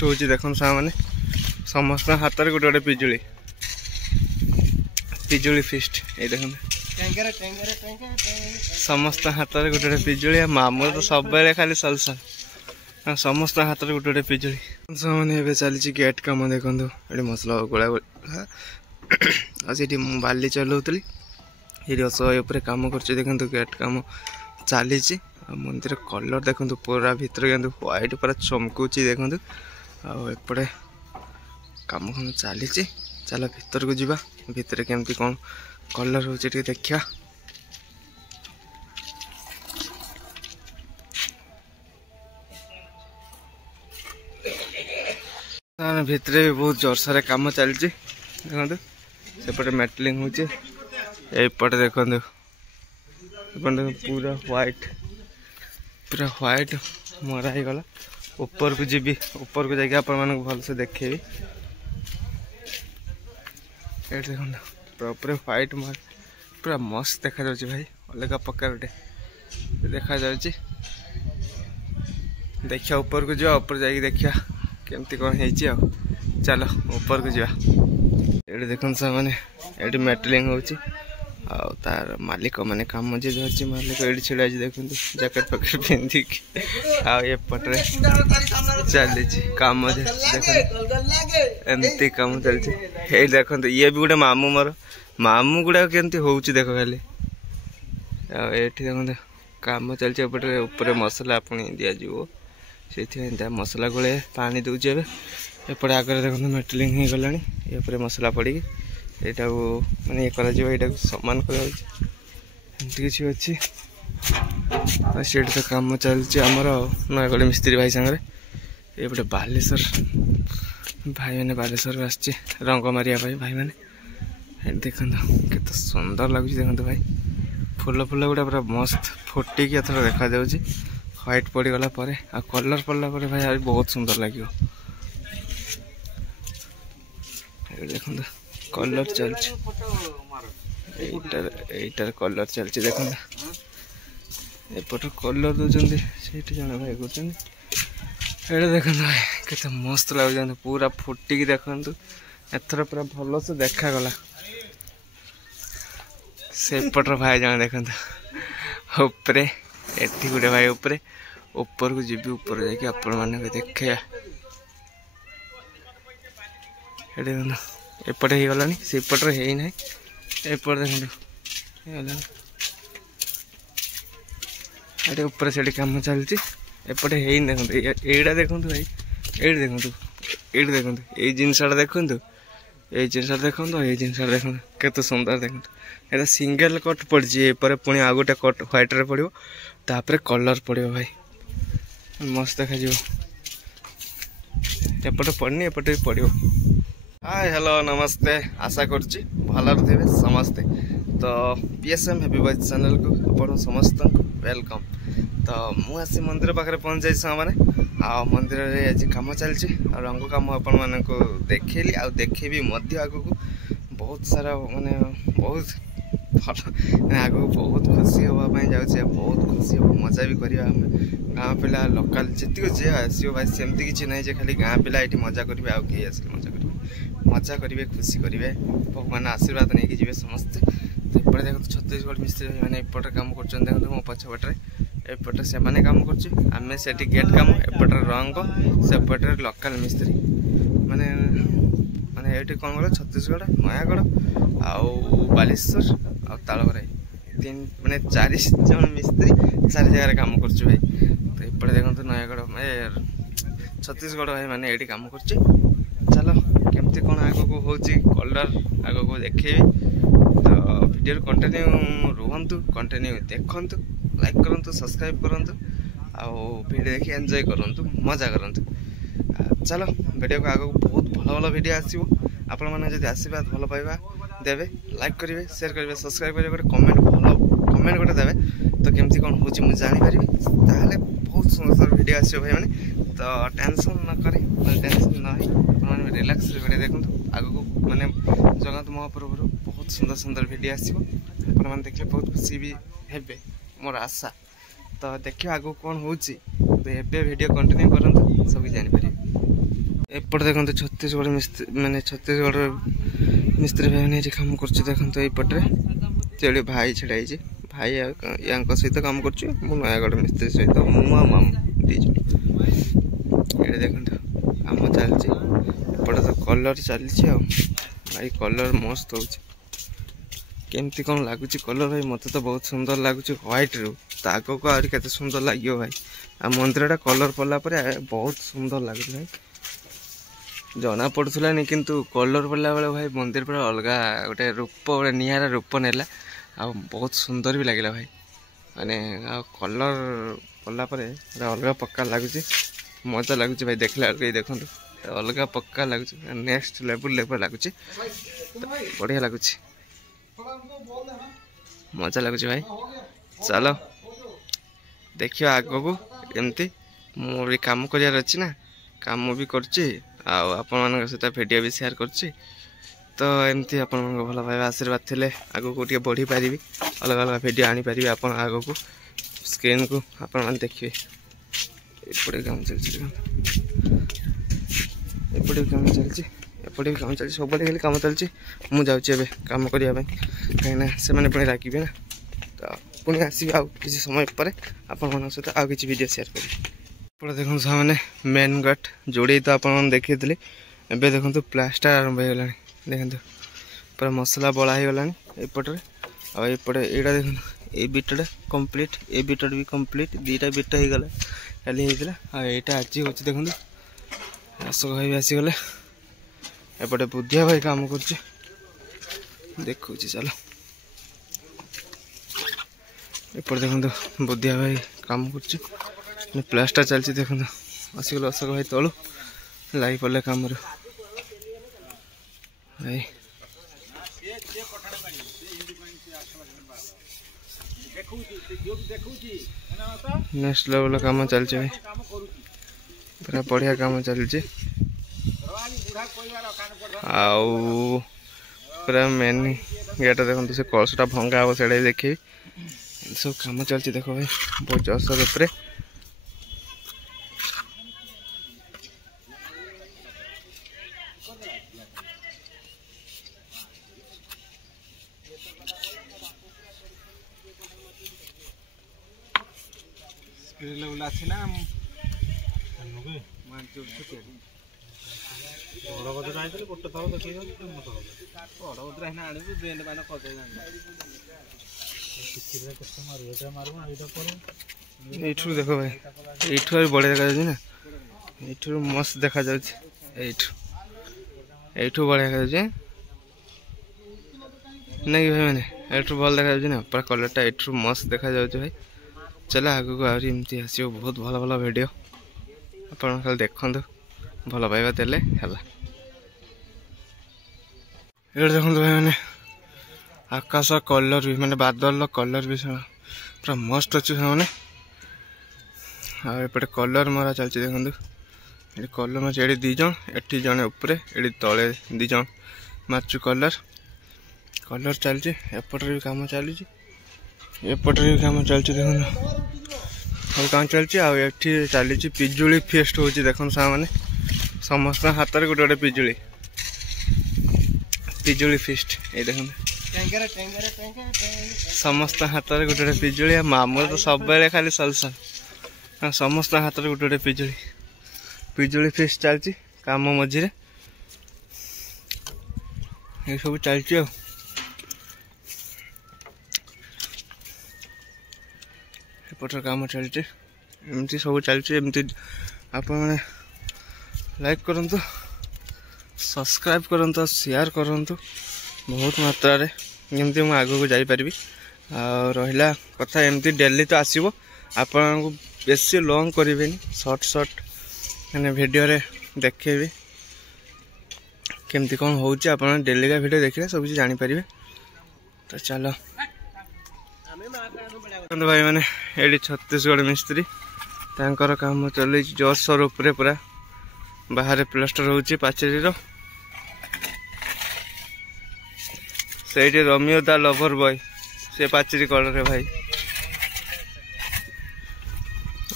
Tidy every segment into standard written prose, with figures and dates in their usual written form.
हूँ देखो सामने समस्त हाथ में गोटे गोटे पिजुली पिजुली फिस्ट ये देख समस्त हाथ में गोटे गोटे पिजुली मामू तो सब खाली सलसल समस्त हाथ में गोटे गोटे पिजुली मैंने चली गेट कम देखो ये मसला गोला गोला बाली चलाऊली ये रसोई कम कर देखो गेट कम चली मंदिर कलर देखो पूरा भीतर व्हाइट पूरा चमकुची देखो आउपटे कम कम चली चल भीतर को जीवा भीतर केमती कौन कलर हो देखा भीतर भी बहुत जोर सारे कम चलती देखो सेपटे मेटलिंग होपटे देखो पूरा व्हाइट मरा ही गला ऊपर को जी ऊपर को जाके आप भलसे देखेबी देखो पूरा व्हाइट मार पूरा मस्त देखा जाउछि भाई अलग प्रकार देखा जाउछि देखिया ऊपर को जा ऊपर जाके देखिया केमती कौन है चलो ऊपर को जा ये देखो मैंने ये मेटलिंग हो तार मालिक मैंने कम जी धरती मालिक ये छिड़ा देखो जैकेट पैकेट पिंधिक आउपटे चली कम देख एमती कम चलती ये देखो ये भी गोटे मामू मोर मामू गुड़ा केमती हो देख खाली ये देखो कम चलती ऊपर मसला पुणी दिज्व से मसला गोले पानी दूचे एपटे आगे देखो मेटलिंग हो गला ये मसला पड़ी यहाँ माने ये कर सामान करमती किसी अच्छी तो कम चलती आमर नयगढ़ मिस्त्री भाई सांगे ये बालेश्वर भाई मैंने बालेश्वर आसचे रंग मारिया भाई मैंने देखो केत सुंदर लगुच देखो भाई फूल फूल गुड़ा पूरा मस्त फुटिक एथर देखा जाऊँगी व्हाइट पड़गला कलर पड़ला भाई बहुत सुंदर लगे देखो कलर चलची कलर चलची देखो एपट कलर दौरान से जन भाई कर देखो भाई केते मस्त लगे पूरा फुटिक देखु एथर पूरा भल से देखागला सेपटर भाई जन देखो ऊपर एटी गोटे भाई ऊपर को जी ऊपर जाकि आपण मानक देखा एपटे हो गलानी सेपटे है ना एपटे देखो ये ऊपर से कम चलती एपटे है देखो एटा देखो भाई ये देखो ये देखो ये जिनसा देखो ये जिनसा देखो ये जिनसा देखो केते सुंदर देखो ये सिंगल कट पड़ी पुणी आ गोटे कट व्हाइट रे पड़ो तापर कलर पड़ो भाई मस्त देखा एपटे पड़नी एपटे पड़ो हाय हेलो नमस्ते आशा करुच्ची भल थे समस्ते तो पीएसएम हैप्पी बॉयज चैनल को अपन समस्त वेलकम तो मुझे मंदिर पाखे पहुँच जाइए मैंने आ मंदिर में आज कम चलती रंग कम आपण मान को देखली आ देखेबी आग को बहुत सारा माने बहुत भल आग बहुत खुशी हाँपाई जाऊे बहुत खुशी हम मजा भी करवा गाँ पिला लोकाल जी जी आसो भाई सेमती किसी ना खाली गाँ पिला ये मजा करेंगे आउ कहीं आस मजा करेंगे खुशी करेंगे भगवान आशीर्वाद नहीं कि जी समस्ते तो एपटे देखो छत्तीसगढ़ मिस्त्री मैंने एपटे कम कर देखो मो पछपटे एपटे से कम करें से गेट कम एपटे रंग सेपटे लोकाल मिस्त्री माने माने ये कौन गला छत्तीसगढ़ नयागढ़ आउ बालेश्वर आ तालबराई तीन माने 4 जन मिस्त्री 4 जगह काम कर भाई तो एपटे देखो नयागढ़ छत्तीसगढ़ भाई मैंने ये कम कर चलो केमती कौन आग को हो कलर आग को देखेबी तो वीडियो कंटिन्यू रुहतु कंटिन्यू देखु लाइक करूँ सब्सक्राइब करूँ आउ वीडियो देखिए एंजॉय करूँ मजा करूँ चलो वीडियो को आगे बहुत भल भल वीडियो आसो आपण मैंने जब आशीर्वाद भल पाइबा देवे लाइक करेंगे शेयर करेंगे सब्सक्राइब करेंगे गोटे कमेंट भल कमेंट गोटे देवे तो केमती कौन हो मुझे जानीपारि ताहले बहुत सुंदर वीडियो आसो भाई मैंने तो टेंशन न करे टेंशन न रिलैक्स वीडियो देखो आग को माने जगन्नाथ महाप्रभु बहुत सुंदर सुंदर वीडियो आसो आप देखिए बहुत खुशी भी हेबे मोर आशा तो देखिए आगो कौन हो वीडियो कंटिन्यू करते सब जानीपर। एपटे देखते छत्तीसगढ़ मिस्त्री माने छत्तीसगढ़ मिस्त्री भाई मैंने काम कर देखते यपटे से भाई छड़ाई भाई या सहित काम कर नयागढ़ मिस्त्री सहित मामू दीज ये देखते काम चलती एपटे तो कलर चली भाई कलर मस्त हो केमती कौन लगुच कलर भाई मत तो बहुत सुंदर लगुच व्हाइट रू तो आग को आगे केते सुंदर लगे भाई आ मंदिर कलर पड़ा बहुत सुंदर लगुच भाई जना पड़ूला नहीं किंतु कलर पड़ा बेले भाई मंदिर पूरा अलग गोटे रूप गोटे निरा रूप नेला आ बहुत सुंदर भी लगे भाई माने कलर पड़ा अलग पक्का लगुच मजा लगुच भाई देखला देखो अलग पक्का लगुच नेक्स्ट लेवल लगुच बढ़िया लगुच मजा लगुच भाई चलो देखियो आग को एमती मुझे काम कर काम भी करची आपण सहित वीडियो भी शेयर करची तो एमती आपण भल भाई आशीर्वाद थे आगो को बढ़ी पारि अलग अलग वीडियो आनी पारि आप आग को स्क्रीन को आपण मैंने देखिए एपटे काम चलती एपटे काम चलती एपटे भी काम चलती सब खाली काम चलती मुझे जाऊँगी काम करने कहीं से मैंने पुणी रागिबे ना तो पुणी आसबि आउ किसी समय पर आपण सहित आउ किसी वीडियो शेयर करें देखो सामने मेन गेट जोड़े तो आप देखी थे एवं देखो प्लास्टर आरंभ हो गला देखो पूरा मसला बड़ा हो गला एपटे आईपटे यहाँ देखो ये बिटटा कंप्लीट ये बिटटा भी कंप्लीट दीटा बिट हो गला खाली होता यहाँ आज हो देखो अशोक भाई भी आसीगले एपटे बुद्धिया भाई काम कर देखु चलो एपटे देखो बुद्धिया भाई काम कर प्लास्टर चलती देखो आसीगल अशोक भाई तलू लगी पड़े कम भाई नेक्स्ट लेवल काम चलती भाई पूरा बढ़िया काम चलती आउ पूरा मेन गेट देखो से कलसटा भंगा हम से देखी सब काम चलती देखो भाई बहुत जसर उपरे देख भाई ये बढ़िया देखा ना ये मस्त देखा ये बढ़िया देखा नहीं भाई मैंने ये भल देखा ना पूरा कलरटा ये मस्त देखा भाई चलो आगू आमती आसो बहुत भल भल वीडियो आप खाली देखु भल पाइबा देले है ये देखो भाई मैंने आकाश कलर भी माने बादल कलर भी पूरा मस्त अच्छे मैंने आपटे कलर मरा चलती देखो ये कलर मार्च ये दीज एटी जड़े उपरे ये तले दीज मार्च कलर कलर चलती एपटे भी काम चली एपटे भी काम चलती देखो सब काम चलती आठी चली पिजुली फेस्ट हो देखो सामने समस्त हाथ में गोटे गोटे पिजुली पिजुली फेस्ट ये देखो समस्त हाथ में गोटे गोटे पिजुली मामू तो सब खाली सलसल समस्त हाथ में गोटे गोटे पिजुली पिजुली फेस्ट चलती काम मझे ये सब चलती एपटर काम चलती एमती सब चलती एमती आप लाइक करंतु सब्सक्राइब करंतु शेयर करंतु बहुत मात्रा रे एमती मु आगो को जाई परबी आ रहिला कथा एमती डेली तो आसीबो आपन को बेसी लॉन्ग करिवेनी शॉर्ट शॉर्ट माने वीडियो रे देखेबी केमती कोन होउची आपन डेली का वीडियो देखिले सब कुछ जानि परिबे तो चलो भाई मैंने ये छत्तीसगढ़ मिस्त्री तांकर काम चल जोरसोर उपरे पूरा बाहर प्लास्टर होची पाचेरी रो से रमियो दा लवर बॉय से पाचेरी कलर भाई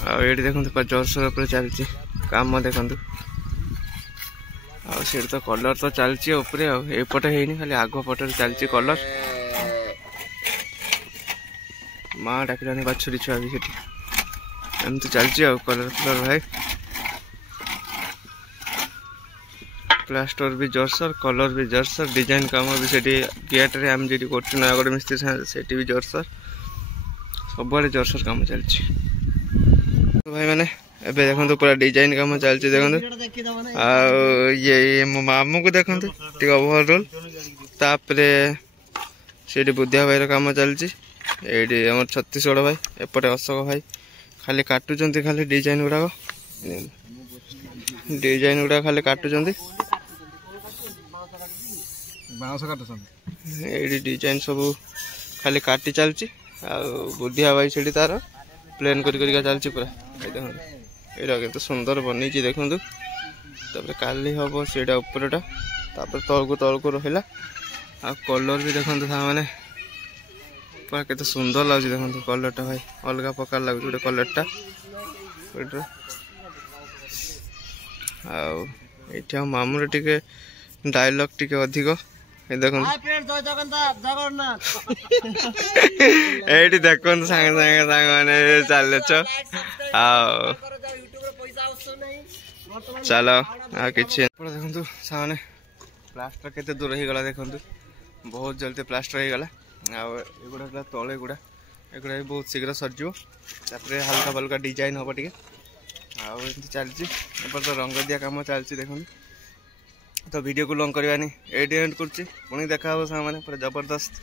आ ये देखो जोरसोर उपरे चलती काम देखो आठ तो कलर तो चलती उपरे एपटे है खाली आग पटे चलती कलर माँ डाकिलानी बाछुरी छुआ भी सेठी एमती चलती कलर कलर भाई प्लास्टर भी जोरसर कलर भी जोरसर डिजाइन काम भी सेठी गेट रे हम जेडी करछु नयागढ़ मिस्त्री सेठी भी जोरसर सब जोरसर काम चलती तो भाई मैंने एबे देखो पूरा डिजाइन काम चलती देखो ये मो मामू को देखो ओवरऑल तापरे सेठी बुद्धिया भाई काम चलती ये आम छत्तीसगढ़ भाई एपटे अशोक भाई खाली काटुंट खाली डिजाइन गुड़ाक डिजाइन गुड़ा खाली काटुंट ये डिजाइन सब खाली काटी चलती बुद्धिया भाई से तार प्लेन कर चलती पूरा ये तो सुंदर बनी देखु काली हम से उपरटा तलक रहा आ कलर भी देखते मैंने पूरा केते सुंदर लगे देखो कलरटा भाई अलग प्रकार लगे गोटे कलरटा आठ मामूर टे डायलॉग टे अधिक देखो ये देखो सांगे सांगे सांग मैंने चल चलो कि देखो सामने प्लास्टर केते दूर हो गला देखो बहुत जल्दी प्लास्टर हो गला आगुड़ा तले गुड़ा एगुड़ा भी बहुत शीघ्र सरजिव हल्का फल्का डिजाइन हम टे चलती तो रंग दिया कम चलती देखो तो वीडियो को लॉन्ग करवानी एडी एंड करछि पुणी देखा हो सामने पूरा जबरदस्त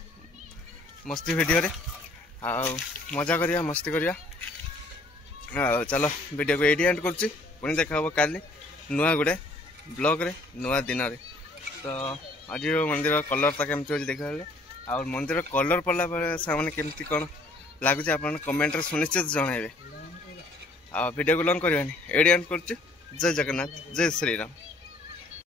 मस्ती वीडियो रे आ मजा करिया मस्ती करिया चलो वीडियो को एडी एंड करछि पुणी देखा हो काली नुआ गुड़े ब्लॉग रे नुआ दिन रे तो आज मंदिर कलर ता केमती हो देखा आ मंदिर कलर पड़ला सामने केमती कौन लगुच आप कमेंट रे सुनिश्चित जनइबे आ वीडियो को लॉन्ग करवानी एडी एंड करछि जय जगन्नाथ जय श्री राम।